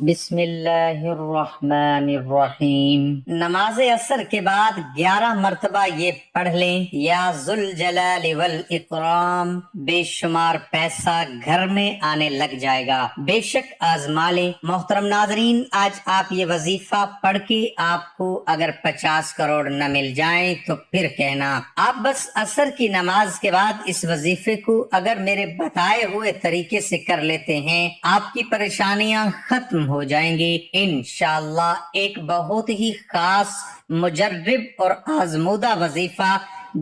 بسم اللہ الرحمن الرحیم۔ نماز عصر کے بعد 11 مرتبہ یہ پڑھ لیں، یا ذوالجلال والاکرام، بے شمار پیسہ گھر میں آنے لگ جائے گا، بے شک آزما لیں۔ محترم ناظرین، آج آپ یہ وظیفہ پڑھ کے آپ کو اگر 50 کروڑ نہ مل جائیں تو پھر کہنا۔ آپ بس عصر کی نماز کے بعد اس وظیفے کو اگر میرے بتائے ہوئے طریقے سے کر لیتے ہیں، آپ کی پریشانیاں ختم ہو جائیں گی انشاءاللہ۔ ایک بہت ہی خاص، مجرب اور آزمودہ وظیفہ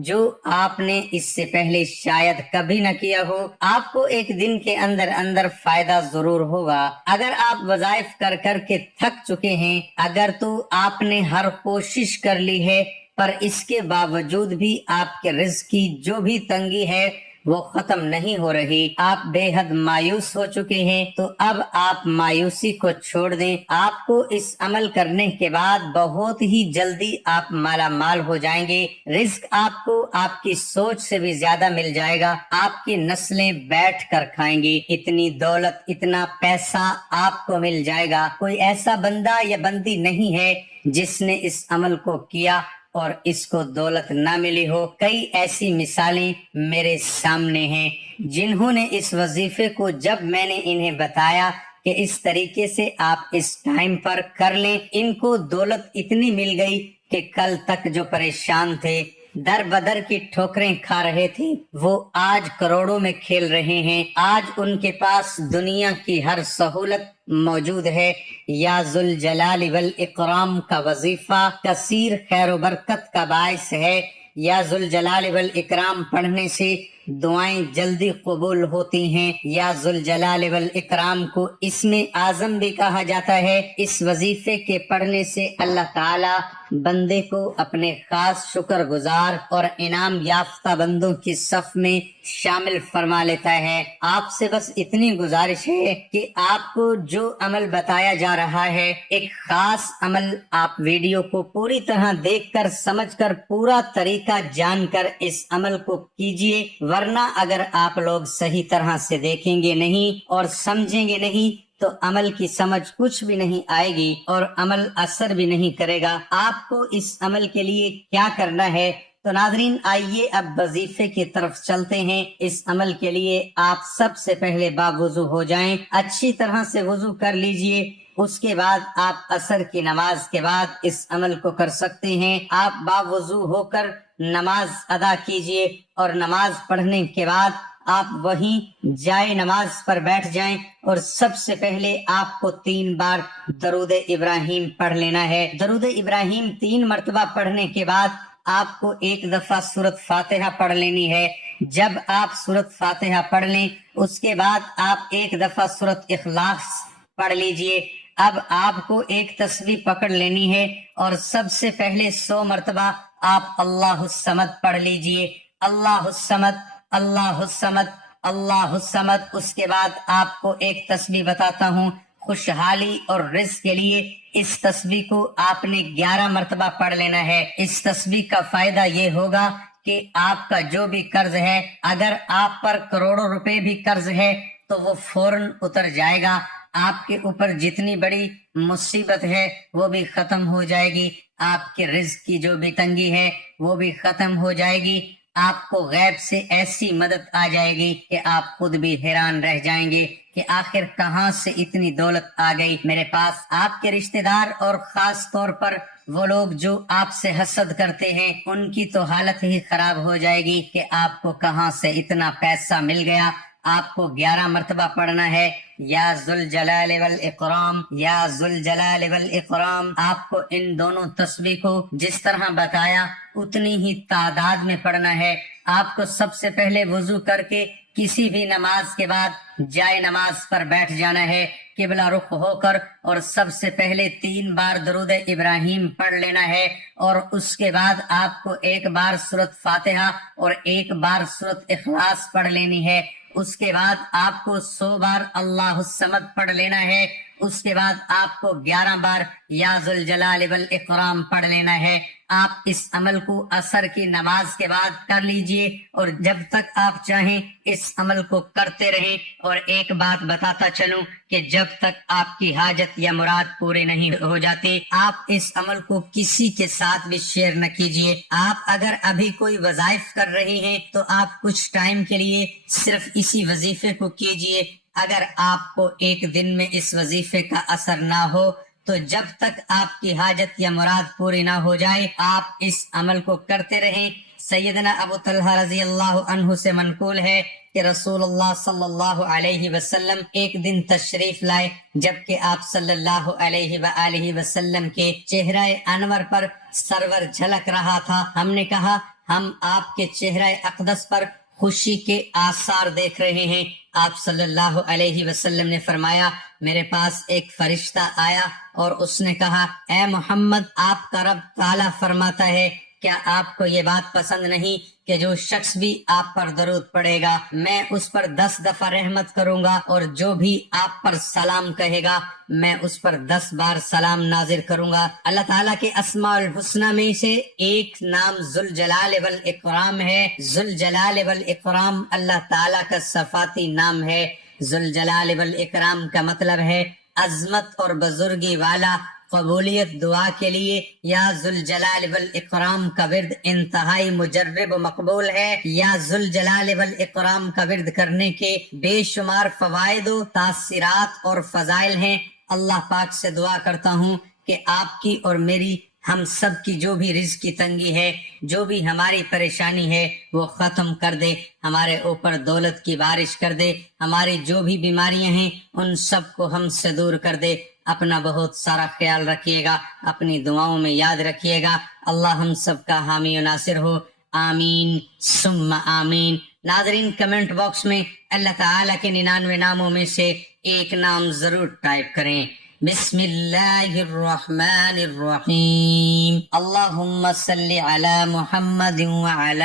جو آپ نے اس سے پہلے شاید کبھی نہ کیا ہو، آپ کو ایک دن کے اندر اندر فائدہ ضرور ہوگا۔ اگر آپ وظائف کر کر کے تھک چکے ہیں، اگر تو آپ نے ہر کوشش کر لی ہے پر اس کے باوجود بھی آپ کے رزق کی جو بھی تنگی ہے وہ ختم نہیں ہو رہی، آپ بے حد مایوس ہو چکے ہیں، تو اب آپ مایوسی کو چھوڑ دیں۔ آپ کو اس عمل کرنے کے بعد بہت ہی جلدی آپ مالا مال ہو جائیں گے۔ رزق آپ کو آپ کی سوچ سے بھی زیادہ مل جائے گا، آپ کی نسلیں بیٹھ کر کھائیں گی۔ اتنی دولت، اتنا پیسہ آپ کو مل جائے گا۔ کوئی ایسا بندہ یا بندی نہیں ہے جس نے اس عمل کو کیا اور اس کو دولت نہ ملی ہو۔ کئی ایسی مثالیں میرے سامنے ہیں جنہوں نے اس وظیفے کو، جب میں نے انہیں بتایا کہ اس طریقے سے آپ اس ٹائم پر کر لیں، ان کو دولت اتنی مل گئی کہ کل تک جو پریشان تھے، در بدر کی ٹھوکریں کھا رہے تھے، وہ آج کروڑوں میں کھیل رہے ہیں۔ آج ان کے پاس دنیا کی ہر سہولت موجود ہے۔ یا ذوالجلال والاکرام کا وظیفہ کثیر خیر و برکت کا باعث ہے۔ یا ذوالجلال والاکرام پڑھنے سے دعائیں جلدی قبول ہوتی ہیں۔ یا ذوالجلال والاکرام کو اسم اعظم بھی کہا جاتا ہے۔ اس وظیفے کے پڑھنے سے اللہ تعالی بندے کو اپنے خاص شکر گزار اور انعام یافتہ بندوں کی صف میں شامل فرما لیتا ہے۔ آپ سے بس اتنی گزارش ہے کہ آپ کو جو عمل بتایا جا رہا ہے، ایک خاص عمل، آپ ویڈیو کو پوری طرح دیکھ کر، سمجھ کر، پورا طریقہ جان کر اس عمل کو کیجئے، ورنہ اگر آپ لوگ صحیح طرح سے دیکھیں گے نہیں اور سمجھیں گے نہیں تو عمل کی سمجھ کچھ بھی نہیں آئے گی اور عمل اثر بھی نہیں کرے گا۔ آپ کو اس عمل کے لیے کیا کرنا ہے؟ تو ناظرین، آئیے اب وظیفے کی طرف چلتے ہیں۔ اس عمل کے لیے آپ سب سے پہلے باوضو ہو جائیں، اچھی طرح سے وضو کر لیجئے۔ اس کے بعد آپ عصر کی نماز کے بعد اس عمل کو کر سکتے ہیں۔ آپ باوضو ہو کر نماز ادا کیجئے اور نماز پڑھنے کے بعد آپ وہیں جائے نماز پر بیٹھ جائیں اور سب سے پہلے آپ کو 3 بار درود ابراہیم پڑھ لینا ہے۔ درود ابراہیم 3 مرتبہ پڑھنے کے بعد آپ کو ایک دفعہ سورۃ فاتحہ پڑھ لینی ہے۔ جب آپ سورۃ فاتحہ پڑھ لیں، اس کے بعد آپ ایک دفعہ سورۃ اخلاص پڑھ لیجئے۔ اب آپ کو ایک تسبیح پکڑ لینی ہے اور سب سے پہلے 100 مرتبہ آپ اللہ الصمد پڑھ لیجئے۔ اللہ الصمد، اللہ الصمد، اللہ الصمد۔ اس کے بعد آپ کو ایک تسبیح بتاتا ہوں خوشحالی اور رزق کے لیے۔ اس تسبیح کو آپ نے 11 مرتبہ پڑھ لینا ہے۔ اس تسبیح کا فائدہ یہ ہوگا کہ آپ کا جو بھی قرض ہے، اگر آپ پر کروڑوں روپے بھی قرض ہے تو وہ فوراً اتر جائے گا۔ آپ کے اوپر جتنی بڑی مصیبت ہے وہ بھی ختم ہو جائے گی۔ آپ کے رزق کی جو بھی تنگی ہے وہ بھی ختم ہو جائے گی۔ آپ کو غیب سے ایسی مدد آ جائے گی کہ آپ خود بھی حیران رہ جائیں گے کہ آخر کہاں سے اتنی دولت آ گئی میرے پاس۔ آپ کے رشتہ دار اور خاص طور پر وہ لوگ جو آپ سے حسد کرتے ہیں، ان کی تو حالت ہی خراب ہو جائے گی کہ آپ کو کہاں سے اتنا پیسہ مل گیا۔ آپ کو 11 مرتبہ پڑھنا ہے، یا ذوالجلال والاکرام، یا ذوالجلال والاکرام۔ آپ کو ان دونوں تسبیح کو جس طرح بتایا اتنی ہی تعداد میں پڑھنا ہے۔ آپ کو سب سے پہلے وضو کر کے کسی بھی نماز کے بعد جائے نماز پر بیٹھ جانا ہے قبلہ رخ ہو کر، اور سب سے پہلے 3 بار درود ابراہیم پڑھ لینا ہے، اور اس کے بعد آپ کو 1 بار سورۃ فاتحہ اور 1 بار سورۃ اخلاص پڑھ لینی ہے۔ اس کے بعد آپ کو 100 بار اللہ الصمد پڑھ لینا ہے۔ اس کے بعد آپ کو 11 بار یا ذوالجلال والاکرام پڑھ لینا ہے۔ آپ اس عمل کو عصر کی نماز کے بعد کر لیجئے اور جب تک آپ چاہیں اس عمل کو کرتے رہیں۔ اور ایک بات بتاتا چلوں کہ جب تک آپ کی حاجت یا مراد پورے نہیں ہو جاتے آپ اس عمل کو کسی کے ساتھ بھی شیئر نہ کیجئے۔ آپ اگر ابھی کوئی وظائف کر رہے ہیں تو آپ کچھ ٹائم کے لیے صرف اسی وظیفے کو کیجئے۔ اگر آپ کو ایک دن میں اس وظیفے کا اثر نہ ہو تو جب تک آپ کی حاجت یا مراد پوری نہ ہو جائے آپ اس عمل کو کرتے رہیں۔ سیدنا ابو طلحہ رضی اللہ عنہ سے منقول ہے کہ رسول اللہ صلی اللہ علیہ وسلم ایک دن تشریف لائے جبکہ آپ صلی اللہ علیہ وآلہ وسلم کے چہرہ انور پر سرور جھلک رہا تھا۔ ہم نے کہا ہم آپ کے چہرہ اقدس پر خوشی کے آثار دیکھ رہے ہیں۔ آپ صلی اللہ علیہ وسلم نے فرمایا میرے پاس ایک فرشتہ آیا اور اس نے کہا اے محمد آپ کا رب تعالیٰ فرماتا ہے کیا آپ کو یہ بات پسند نہیں کہ جو شخص بھی آپ پر درود پڑے گا میں اس پر 10 دفعہ رحمت کروں گا اور جو بھی آپ پر سلام کہے گا میں اس پر 10 بار سلام نازل کروں گا۔ اللہ تعالیٰ کے اسماء الحسنہ میں سے ایک نام ذوالجلال والاکرام ہے۔ ذوالجلال والاکرام اللہ تعالیٰ کا صفاتی نام ہے۔ ذوالجلال والاکرام کا مطلب ہے عظمت اور بزرگی والا۔ قبولیت دعا کے لیے یا ذوالجلال والاکرام کا ورد انتہائی مجرب و مقبول ہے۔ یا ذوالجلال والاکرام کا ورد کرنے کے بے شمار فوائد و تاثیرات اور فضائل ہیں۔ اللہ پاک سے دعا کرتا ہوں کہ آپ کی اور میری ہم سب کی جو بھی رزق کی تنگی ہے جو بھی ہماری پریشانی ہے وہ ختم کر دے، ہمارے اوپر دولت کی بارش کر دے، ہماری جو بھی بیماریاں ہیں ان سب کو ہم سے دور کر دے۔ اپنا بہت سارا خیال رکھیے گا، اپنی دعاؤں میں یاد رکھیے گا۔ اللہ ہم سب کا حامی و ناصر ہو، آمین ثم آمین۔ ناظرین کمنٹ باکس میں اللہ تعالیٰ کے 99 ناموں میں سے ایک نام ضرور ٹائپ کریں۔ بسم اللہ الرحمن الرحیم، اللہم صلی علی محمد وعلی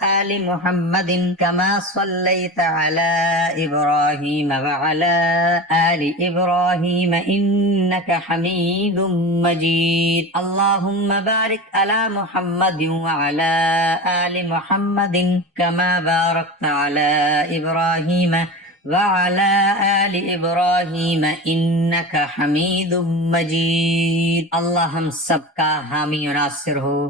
آل محمد کما صلیت علی ابراہیم وعلی آل ابراہیم انک حمید مجید، اللہم بارک علی محمد وعلی آل محمد کما بارکت علی ابراہیم وعلى آل ابراہیم انک حمید مجید۔ اللہ ہم سب کا حامی و ناصر ہو۔